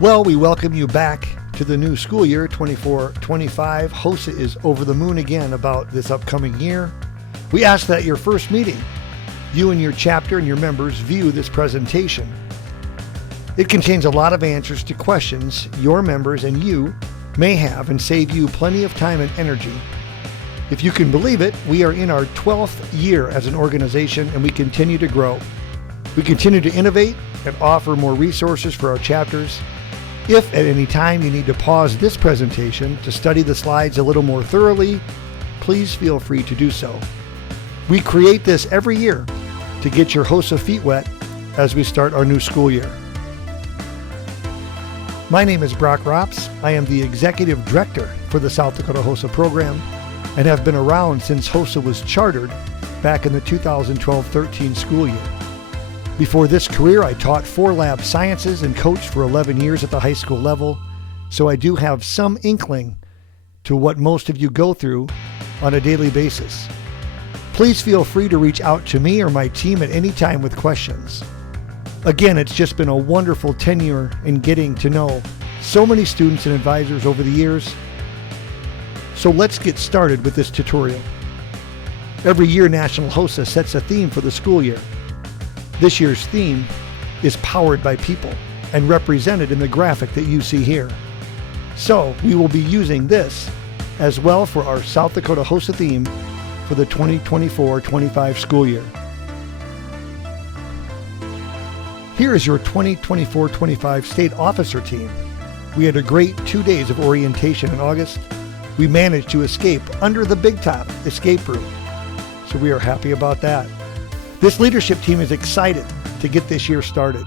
Well, we welcome you back to the new school year, 24-25. HOSA is over the moon again about this upcoming year. We ask that your first meeting, you and your chapter and your members view this presentation. It contains a lot of answers to questions your members and you may have and save you plenty of time and energy. If you can believe it, we are in our 12th year as an organization and we continue to grow. We continue to innovate and offer more resources for our chapters. If at any time you need to pause this presentation to study the slides a little more thoroughly, please feel free to do so. We create this every year to get your HOSA feet wet as we start our new school year. My name is Brock Rops. I am the Executive Director for the South Dakota HOSA program and have been around since HOSA was chartered back in the 2012-13 school year. Before this career, I taught 4 lab sciences and coached for 11 years at the high school level, so I do have some inkling to what most of you go through on a daily basis. Please feel free to reach out to me or my team at any time with questions. Again, it's just been a wonderful tenure in getting to know so many students and advisors over the years. So let's get started with this tutorial. Every year, National HOSA sets a theme for the school year. This year's theme is Powered by People and represented in the graphic that you see here. So we will be using this as well for our South Dakota HOSA theme for the 2024-25 school year. Here is your 2024-25 state officer team. We had a great 2 days of orientation in August. We managed to escape under the Big Top escape room, so we are happy about that. This leadership team is excited to get this year started.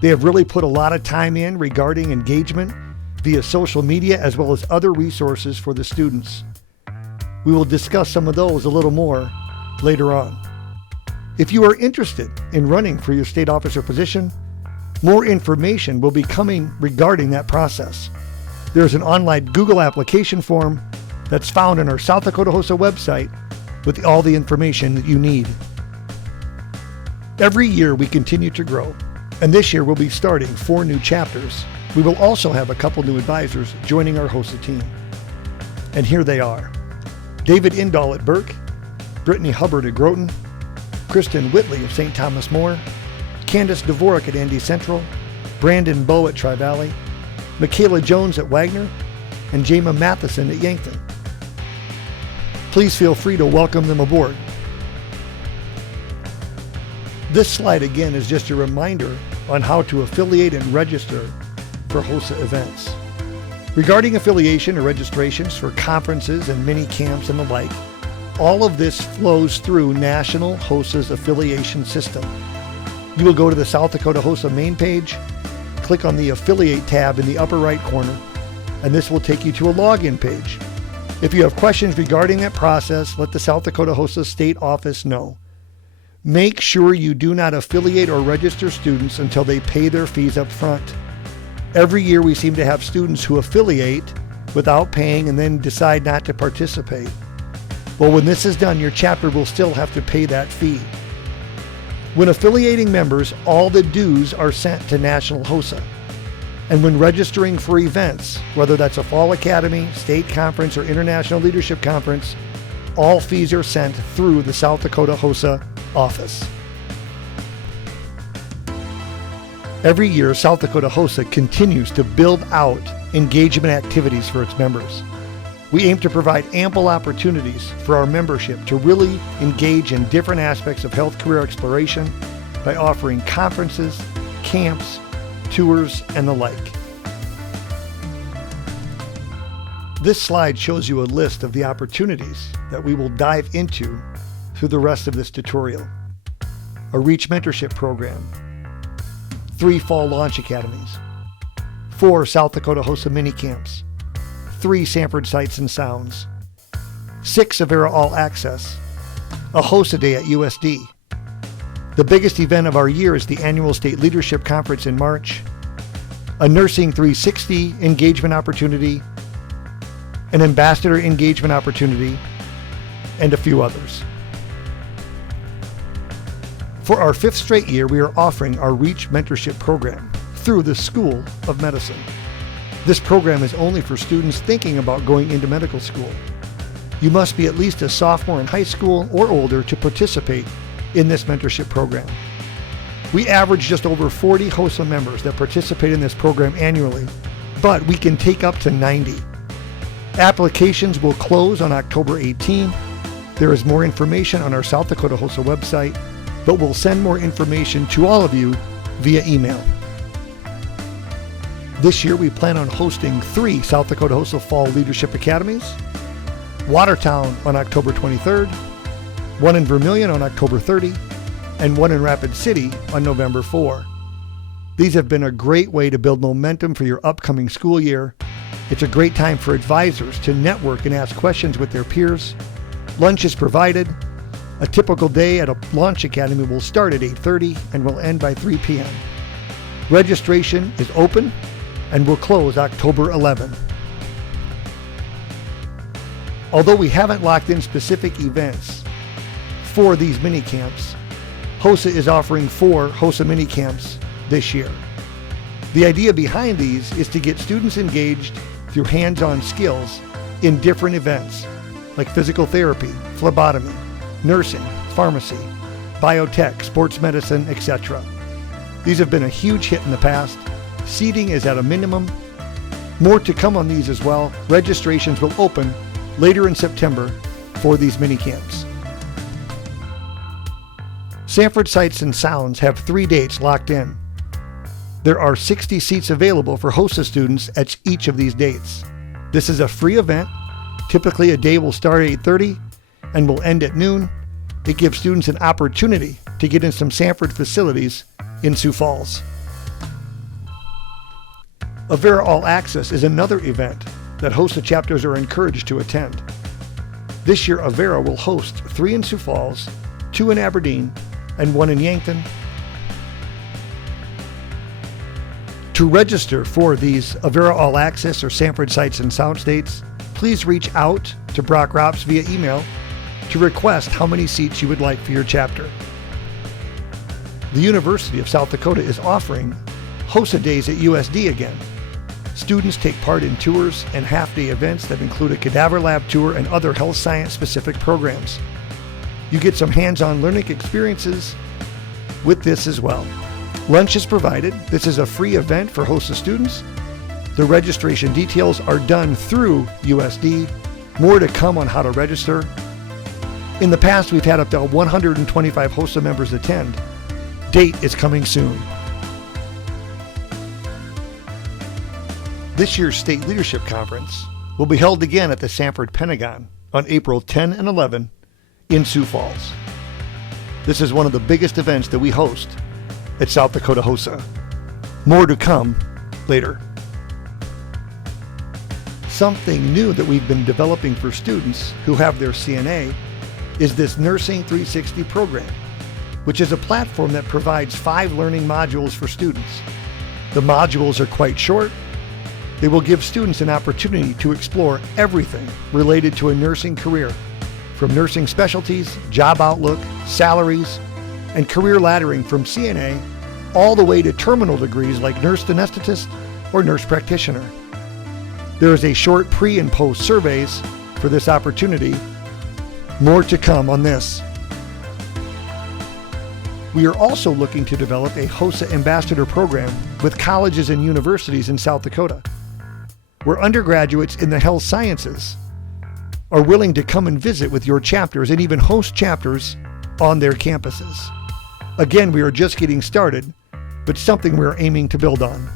They have really put a lot of time in regarding engagement via social media as well as other resources for the students. We will discuss some of those a little more later on. If you are interested in running for your state officer position, more information will be coming regarding that process. There's an online Google application form that's found on our South Dakota HOSA website with all the information that you need. Every year we continue to grow, and this year we'll be starting 4 new chapters. We will also have a couple new advisors joining our HOSA team. And here they are: David Indahl at Burke, Brittany Hubbard at Groton, Kristen Whitley of St. Thomas More, Candace Dvorak at Andy Central, Brandon Bowe at Tri-Valley, Michaela Jones at Wagner, and Jama Matheson at Yankton. Please feel free to welcome them aboard. This slide again is just a reminder on how to affiliate and register for HOSA events. Regarding affiliation or registrations for conferences and mini camps and the like, all of this flows through National HOSA's affiliation system. You will go to the South Dakota HOSA main page, click on the Affiliate tab in the upper right corner, and this will take you to a login page. If you have questions regarding that process, let the South Dakota HOSA state office know. Make sure you do not affiliate or register students until they pay their fees up front. Every year we seem to have students who affiliate without paying and then decide not to participate. Well, when this is done, your chapter will still have to pay that fee. When affiliating members, all the dues are sent to National HOSA. And when registering for events, whether that's a Fall Academy, State Conference, or International Leadership Conference, all fees are sent through the South Dakota HOSA office. Every year, South Dakota HOSA continues to build out engagement activities for its members. We aim to provide ample opportunities for our membership to really engage in different aspects of health career exploration by offering conferences, camps, tours, and the like. This slide shows you a list of the opportunities that we will dive into through the rest of this tutorial. A Reach Mentorship Program, 3 Fall Launch Academies, 4 South Dakota HOSA mini camps, 3 Sanford Sights and Sounds, 6 Avera All Access, a HOSA Day at USD. The biggest event of our year is the annual State Leadership Conference in March, a Nursing 360 engagement opportunity, an Ambassador engagement opportunity, and a few others. For our 5th straight year, we are offering our Reach Mentorship Program, through the School of Medicine. This program is only for students thinking about going into medical school. You must be at least a sophomore in high school or older to participate in this mentorship program. We average just over 40 HOSA members that participate in this program annually, but we can take up to 90. Applications will close on October 18. There is more information on our South Dakota HOSA website, but we'll send more information to all of you via email. This year we plan on hosting 3 South Dakota HOSA Fall Leadership Academies: Watertown on October 23rd, one in Vermilion on October 30, and one in Rapid City on November 4. These have been a great way to build momentum for your upcoming school year. It's a great time for advisors to network and ask questions with their peers. Lunch is provided. A typical day at a launch academy will start at 8:30 and will end by 3 p.m. Registration is open and will close October 11. Although we haven't locked in specific events for these mini camps, HOSA is offering 4 HOSA mini camps this year. The idea behind these is to get students engaged through hands-on skills in different events like physical therapy, phlebotomy, nursing, pharmacy, biotech, sports medicine, etc. These have been a huge hit in the past. Seating is at a minimum. More to come on these as well. Registrations will open later in September for these mini camps. Sanford Sights and Sounds have 3 dates locked in. There are 60 seats available for HOSA students at each of these dates. This is a free event. Typically a day will start at 8:30 and will end at noon. It gives students an opportunity to get in some Sanford facilities in Sioux Falls. Avera All Access is another event that HOSA chapters are encouraged to attend. This year Avera will host 3 in Sioux Falls, 2 in Aberdeen, and 1 in Yankton. To register for these Avera All Access or Sanford Sights and Sounds dates, please reach out to Brock Rops via email to request how many seats you would like for your chapter. The University of South Dakota is offering HOSA days at USD again. Students take part in tours and half-day events that include a cadaver lab tour and other health science specific programs. You get some hands-on learning experiences with this as well. Lunch is provided. This is a free event for HOSA students. The registration details are done through USD. More to come on how to register. In the past, we've had up to 125 HOSA members attend. Date is coming soon. This year's State Leadership Conference will be held again at the Sanford Pentagon on April 10 and 11 in Sioux Falls. This is one of the biggest events that we host at South Dakota HOSA. More to come later. Something new that we've been developing for students who have their CNA is this Nursing 360 program, which is a platform that provides 5 learning modules for students. The modules are quite short. They will give students an opportunity to explore everything related to a nursing career, from nursing specialties, job outlook, salaries, and career laddering from CNA all the way to terminal degrees like nurse anesthetist or nurse practitioner. There is a short pre and post surveys for this opportunity. More to come on this. We are also looking to develop a HOSA ambassador program with colleges and universities in South Dakota, where undergraduates in the health sciences are willing to come and visit with your chapters and even host chapters on their campuses. Again, we are just getting started, but something we're aiming to build on.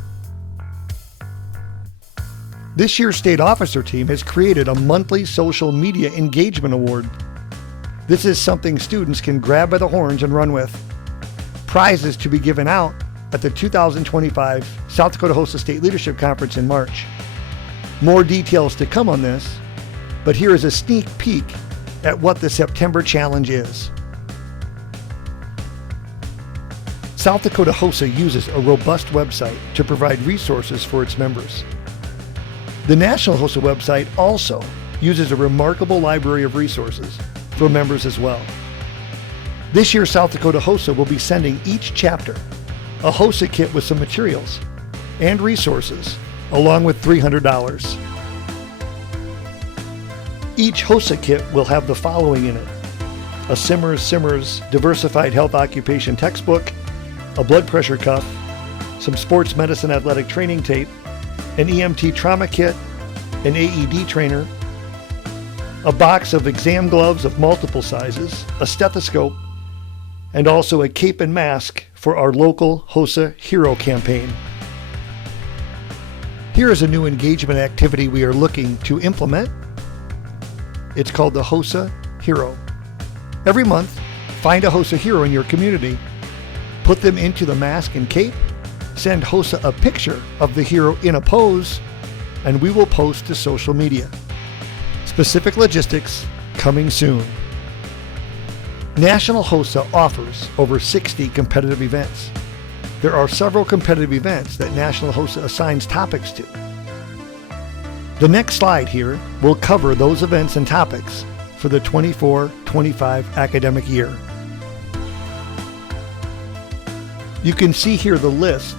This year's state officer team has created a monthly social media engagement award. This is something students can grab by the horns and run with. Prizes to be given out at the 2025 South Dakota HOSA State Leadership Conference in March. More details to come on this, but here is a sneak peek at what the September challenge is. South Dakota HOSA uses a robust website to provide resources for its members. The National HOSA website also uses a remarkable library of resources for members as well. This year, South Dakota HOSA will be sending each chapter a HOSA kit with some materials and resources, along with $300. Each HOSA kit will have the following in it: a Simmers Diversified Health Occupation textbook, a blood pressure cuff, some sports medicine athletic training tape, an EMT trauma kit, an AED trainer, a box of exam gloves of multiple sizes, a stethoscope, and also a cape and mask for our local HOSA Hero campaign. Here is a new engagement activity we are looking to implement. It's called the HOSA Hero. Every month, find a HOSA hero in your community, put them into the mask and cape, send HOSA a picture of the hero in a pose, and we will post to social media. Specific logistics coming soon. National HOSA offers over 60 competitive events. There are several competitive events that National HOSA assigns topics to. The next slide here will cover those events and topics for the 24-25 academic year. You can see here the list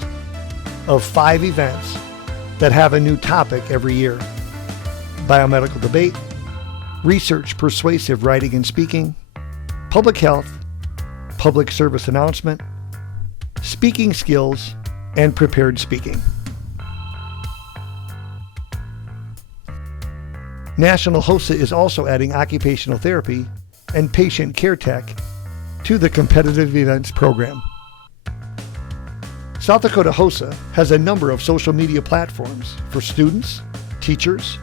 of 5 events that have a new topic every year: biomedical debate, research persuasive writing and speaking, public health, public service announcement, speaking skills, and prepared speaking. National HOSA is also adding occupational therapy and patient care tech to the competitive events program. South Dakota HOSA has a number of social media platforms for students, teachers,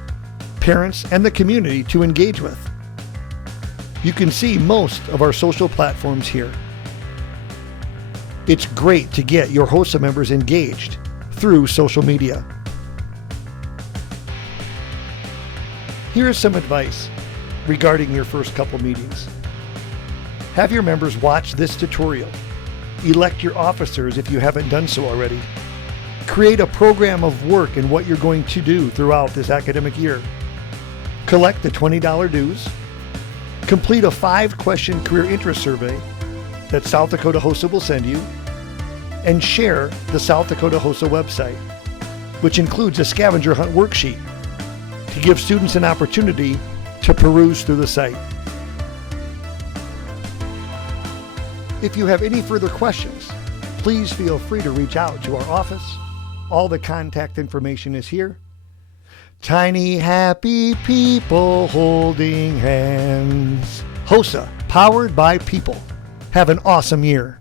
parents, and the community to engage with. You can see most of our social platforms here. It's great to get your HOSA members engaged through social media. Here is some advice regarding your first couple meetings. Have your members watch this tutorial. Elect your officers if you haven't done so already. Create a program of work and what you're going to do throughout this academic year. Collect the $20 dues. Complete a 5-question career interest survey that South Dakota HOSA will send you. And share the South Dakota HOSA website, which includes a scavenger hunt worksheet to give students an opportunity to peruse through the site. If you have any further questions, please feel free to reach out to our office. All the contact information is here. Tiny happy people holding hands. HOSA, powered by people. Have an awesome year.